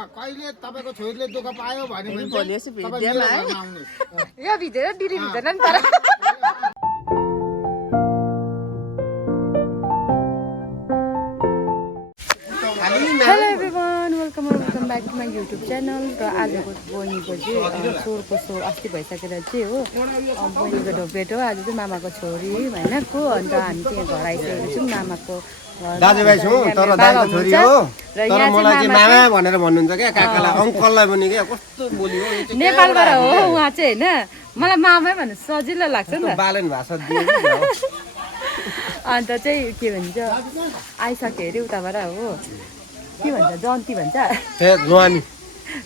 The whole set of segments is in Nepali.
कहिले तपाईको छोरीले दुःख पायो भने यो भित्र दिदी भित्र नि तर hello everyone welcome back to my YouTube channel र आजको बहिनीको चाहिँ सोरको सोर अस्ति भइसकेर चाहिँ हो बहिनीको ढोपेट हो आज चाहिँ मामाको छोरी होइन को अन्त हामी चाहिँ घर आइसकेको छौँ मामाको दाजुभाइ छौँ तर दाजुको छोरी हो तर मलाई चाहिँ मामा भनेर भन्नुहुन्छ क्या काकालाई अङ्कललाई पनि क्या कस्तो बोली हो नेपालबाट हो उहाँ चाहिँ होइन मलाई मामै भन्नु सजिलो लाग्छ नि त बालन भाषा दियो अन्त चाहिँ के भन्छ आइसक्यो अरे उताबाट हो के भन्छ जन्ती भन्छ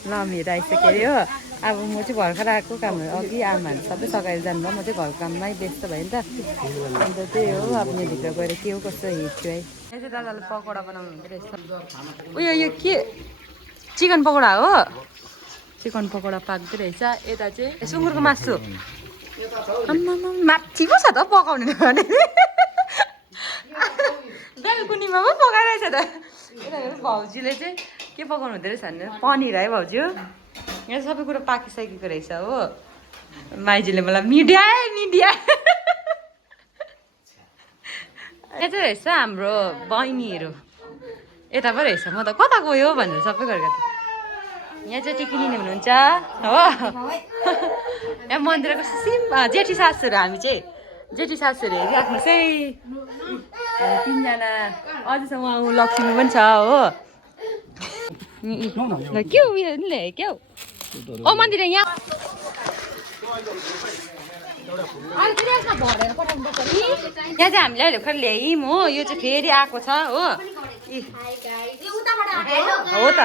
लमीहरू आइसक्यो अरे हो अब म चाहिँ भर्खर आएको कामहरू अघि आमाहरू सबै सघाएर जानुभयो म चाहिँ घरको काममै व्यस्त भयो नि त अन्त त्यही हो अब यहाँभित्र गएर के हो कस्तो हेर्छु है यहाँ चाहिँ दादाले पकौडा बनाउनु हुँदो रहेछ उयो यो के चिकन पकौडा हो चिकन पकौडा पाक्दो रहेछ यता चाहिँ सुँगुरको मासु माथि पो छ त पकाउने भने बेलकुनीमा पो पकाइरहेछ त यता भाउजूले चाहिँ के पकाउनु हुँदो रहेछ भने पनिर है भाउजू यहाँ सबै कुरो पाकिसकेको रहेछ हो माइजूले मलाई मिडिया यहाँ चाहिँ रहेछ हाम्रो बहिनीहरू यता पो रहेछ म त कता गयो भनेर सबै गरेको त यहाँ चाहिँ टिकी लिने हुनुहुन्छ हो यहाँ मन्दिरको जेठी सासूहरू हामी चाहिँ जेठी सासूहरू हेरिराख्नुहोस् है तिनजना अझैसम्म ऊ लक्ष्मी पनि छ हो के हो उयो नि ल्यायो क्या ओ मन्दिर यहाँ यहाँ चाहिँ हामीले अहिले भर्खर ल्यायौँ हो यो चाहिँ फेरि आएको छ हो हो त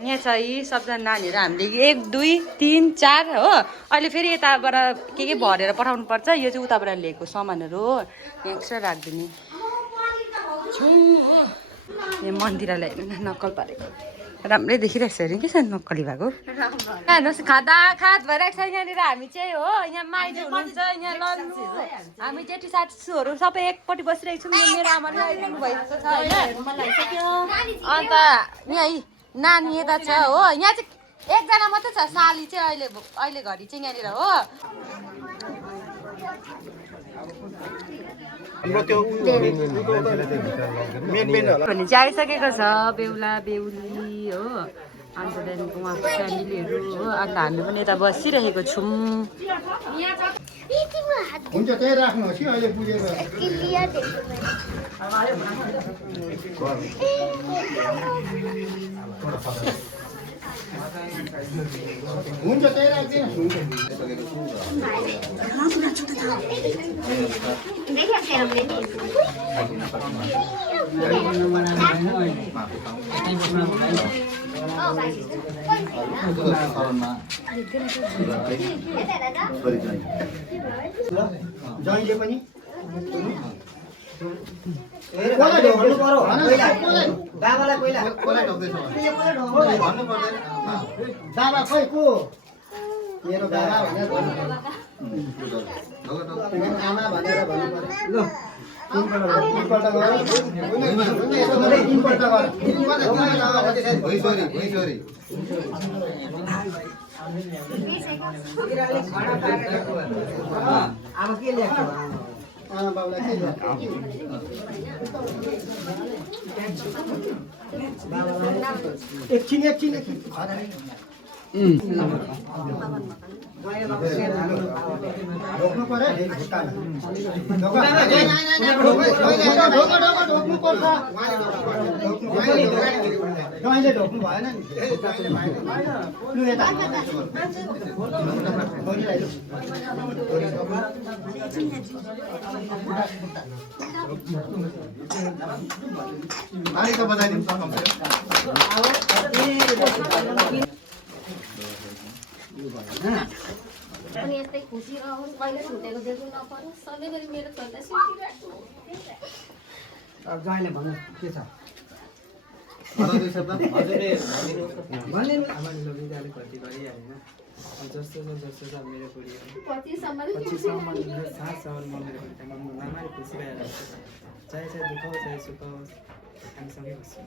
यहाँ छ यी सबजना नानीहरू हामीले 1 2 3 4 हो अहिले फेरि यताबाट के भरेर पठाउनु पर्छ यो चाहिँ उताबाट ल्याएको सामानहरू हो यहाँ एक्स्ट्रा राखिदिने यहाँ मन्दिरलाई हेर्नु नक्कल पारेको राम्रै देखिरहेको छ अरे के छ नक्कली भएको हेर्नुहोस् खाँदा खाँद भइरहेको छ यहाँनिर हामी चाहिँ हो यहाँ माइजू हुनुहुन्छ यहाँ लन्नु हामी जेठी सासूहरू सबै एकपट्टि बसिरहेको छौँ मेरो आमाले आइपुग्नु भएको छ होइन अन्त यहाँ नानी यता छ हो यहाँ चाहिँ एकजना मात्रै छ साली चाहिँ अहिले घरि चाहिँ यहाँनिर हो भने चाहिँ आइसकेको छ बेहुला बेहुली हो अन्त त्यहाँदेखिको उहाँको फ्यामिलीहरू हो अन्त हामी पनि यता बसिरहेको छौँ हुन्छ त्यही राख्नुहोस् कि अहिले बुझेर हुन्छ त्यही राखिदिनुहोस् जहिले पनि बाबा खै को मेरो बाबा भनेर आमा भनेर भन्नु पर्यो अब के ल्याएको बाबुलाई के ल्याएको एकछिन ढोक्नु पर्यो जहिले ढोक्नु भएन अनि यस्तै खुसी रहोस् कहिले छुटेको देख्नु नपरोस् सधैँभरि मेरो छोरा सुतिरहेको अब जहिले भन्नु के छ जस्तो मेरो बुढी पछिसम्म सास छ मेरो मामाले खुसी भएर चाहे दुःख होस् चाहे सुख होस् हामी सँगै बस्छौँ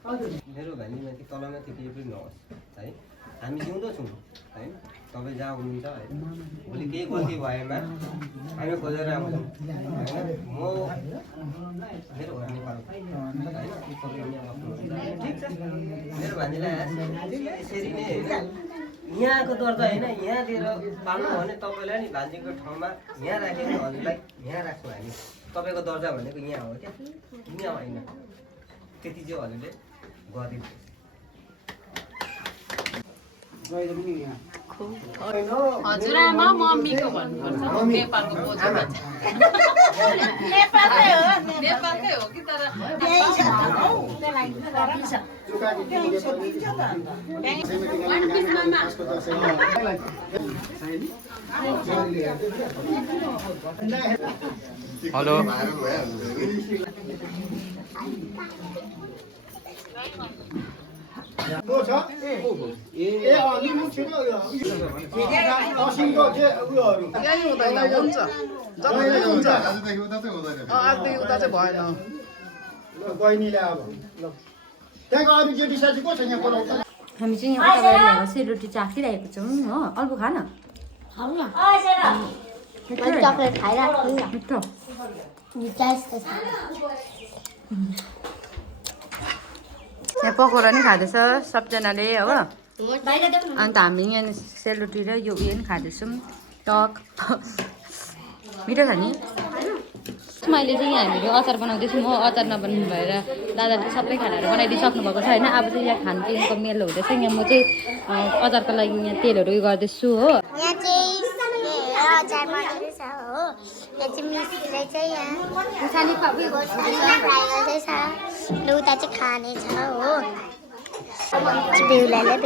मेरो भान्जीमाथि तलमाथि केही पनि नहोस् है हामी जिउँदो छौँ है तपाईँ जहाँ हुनुहुन्छ है भोलि केही गल्ती भएमा हामी खोजेर आउँछौँ होइन म मेरो घर नेपाल है ठिक छ मेरो भान्जीलाई यसरी नै होइन यहाँको दर्जा होइन यहाँ दिएर पाल्नु भने तपाईँलाई नि भान्जीको ठाउँमा यहाँ राखेको हजुरलाई यहाँ राख्छौँ हामी तपाईँको दर्जा भनेको यहाँ हो क्या यहाँ होइन त्यति चाहिँ हजुरले गरिदिनु हजुरआमा मम्मीको भन्नुपर्छ नेपालको बोजू भन्छ नेपालकै हो कि तर हेलो हामी चाहिँ यहाँ उता गएर ल्याएको सेलरोटी चाखिरहेको छौँ हो अल्बु खान चक्लेट खाइरहेको मिठो यहाँ पकौडा नि खाँदैछ सबजनाले हो अन्त हामी यहाँ सेलरोटी र यो उयो नि खाँदैछौँ टक मिठो छ नि मैले चाहिँ यहाँ हामीहरू अचार बनाउँदैछौँ हो अचार नबनाउनु भएर दादाले सबै खानाहरू बनाइदिइसक्नु भएको छ होइन अब चाहिँ यहाँ खानपिनको मेलो हुँदैछ यहाँ म चाहिँ अचारको लागि यहाँ तेलहरू उयो गर्दैछु हो यहाँ चाहिँ अचार बनाउँदैछ हो यहाँ चाहिँ मिसले चाहिँ यहाँ खुर्सानी फ्राई गर्दैछ र उता चाहिँ खाने छ हो बेहुलाले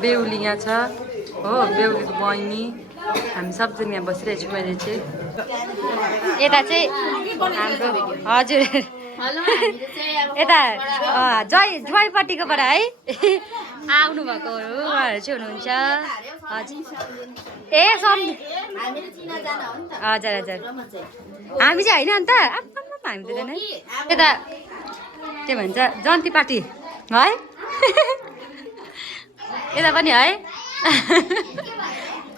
बेहुली यहाँ छ हो बेहुलीको बहिनी हामी सबजना यहाँ बसिरहेको छौँ मैले चाहिँ यता चाहिँ हाम्रो हजुर यता ज्वाइँपट्टिकोबाट है आउनु भएकोहरू उहाँहरू चाहिँ हुनुहुन्छ हजुर ए हजुर हजुर हामी चाहिँ होइन अन्त हामी त जाने यता के भन्छ जन्ती पार्टी है यता पनि है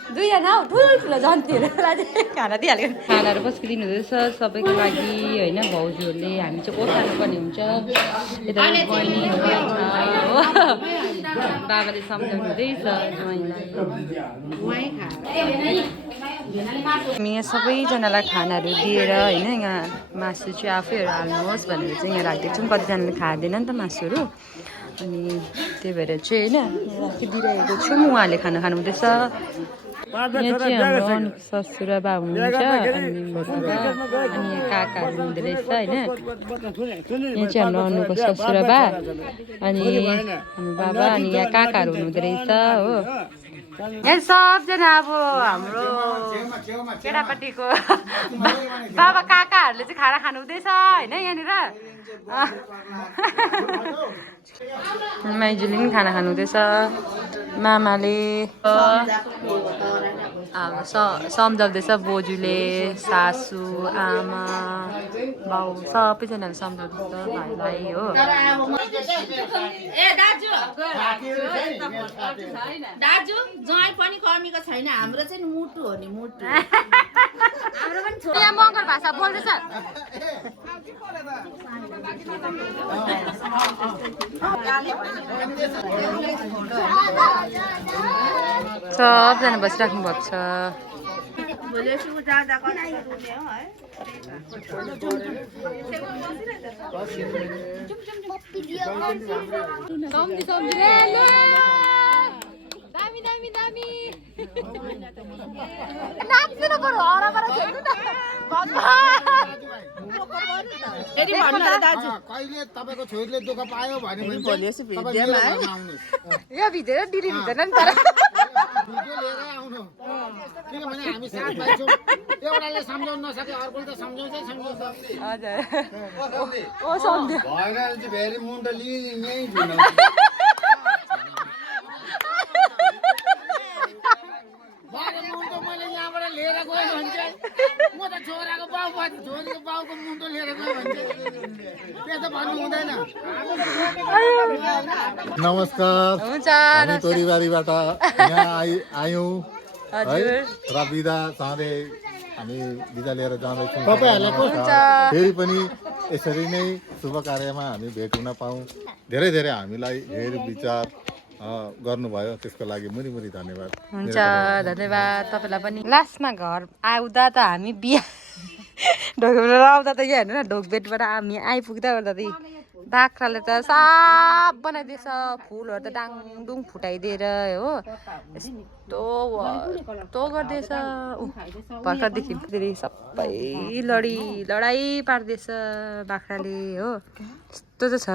दुईजना हौ ठुल्ठुलो जन्तीहरूलाई चाहिँ खाना दिइहाल्यो खानाहरू पस्किदिनु हुँदैछ सबैको लागि होइन भाउजूहरूले हामी चाहिँ ओर्खानु पर्ने हुन्छ यता बहिनी हो बाबाले सम्झाउनु हुँदैछ हामी यहाँ सबैजनालाई खानाहरू दिएर होइन यहाँ मासु चाहिँ आफैहरू हाल्नुहोस् भनेर चाहिँ यहाँ राखिदिएको छौँ कतिजनाले खाँदैन नि त मासुहरू अनि त्यही भएर चाहिँ होइन राखिदिइरहेको छौँ उहाँहरूले खाना खानुहुँदैछ यहाँ चाहिँ हाम्रो ससुराबा हुनुहुन्छ अनि बाबा अनि यहाँ काकाहरू हुँदो रहेछ होइन यहाँ चाहिँ हाम्रो अनुको ससुराबा अनि हाम्रो बाबा अनि यहाँ काकाहरू हुनुहुँदो रहेछ हो यहाँ सबजना अब हाम्रो केटापट्टिको बाबा काकाहरूले चाहिँ खाना खानु हुँदैछ होइन यहाँनिर माइजूले पनि खाना खानु हुँदैछ मामाले सम्झाउँदैछ बोजूले सासू आमा बाउ सबैजनाले सम्झाउँदैछ भाइलाई हो दाजु ज्वाइँ पनि कमीको छैन हाम्रो चाहिँ मुटु हो नि मुटु हाम्रो पनि यहाँ मगर भाषा बोल्दैछ सबजना बसिराख्नु भएको छ दामी दामी दामी नाच्नु पर्यो हराबर खेल्नु न कहिले तपाईँको छोरीले दुःख पायो भने यो भित्र दिदी भित्र नि तर भिडियो लिएर आउनु किनभने हामी साथ भाइ छौँ एउटाले सम्झाउन नसके अर्कोले त सम्झाउँछै सम्झाउँछ हजुर ओ सम्झ्यो भएन भने चाहिँ भेरी मुन्टो लिई यहीँ भन्नु हुँदैन। नमस्कार, हुन्छ हामी तोरीबारीबाट यहाँ आयौँ है हजुर र बिदा चाँडै हामी बिदा लिएर जाँदैछौँ। तपाईँहरूलाई नमस्कार। फेरि पनि यसरी नै शुभ कार्यमा हामी भेट हुन पाऊँ। धेरै धेरै हामीलाई हेर विचार गर्नुभयो, त्यसको लागि मुरी मुरी धन्यवाद। हुन्छ धन्यवाद तपाईँलाई पनि। लास्टमा घर आउँदा त हामी बिहा ढोकबेटबाट आउँदा त यहाँ हेर्नु न, ढोकबेटबाट हामी आइपुग्दा ओर्दा त बाख्राले त साफ बनाइदिएछ, फुलहरू त डाङडुङ फुटाइदिएर हो, यस्तो गरिदिएछ। भर्खरदेखि फेरि सबै लडाइँ पारिदिएछ बाख्राले हो, यस्तो त छ।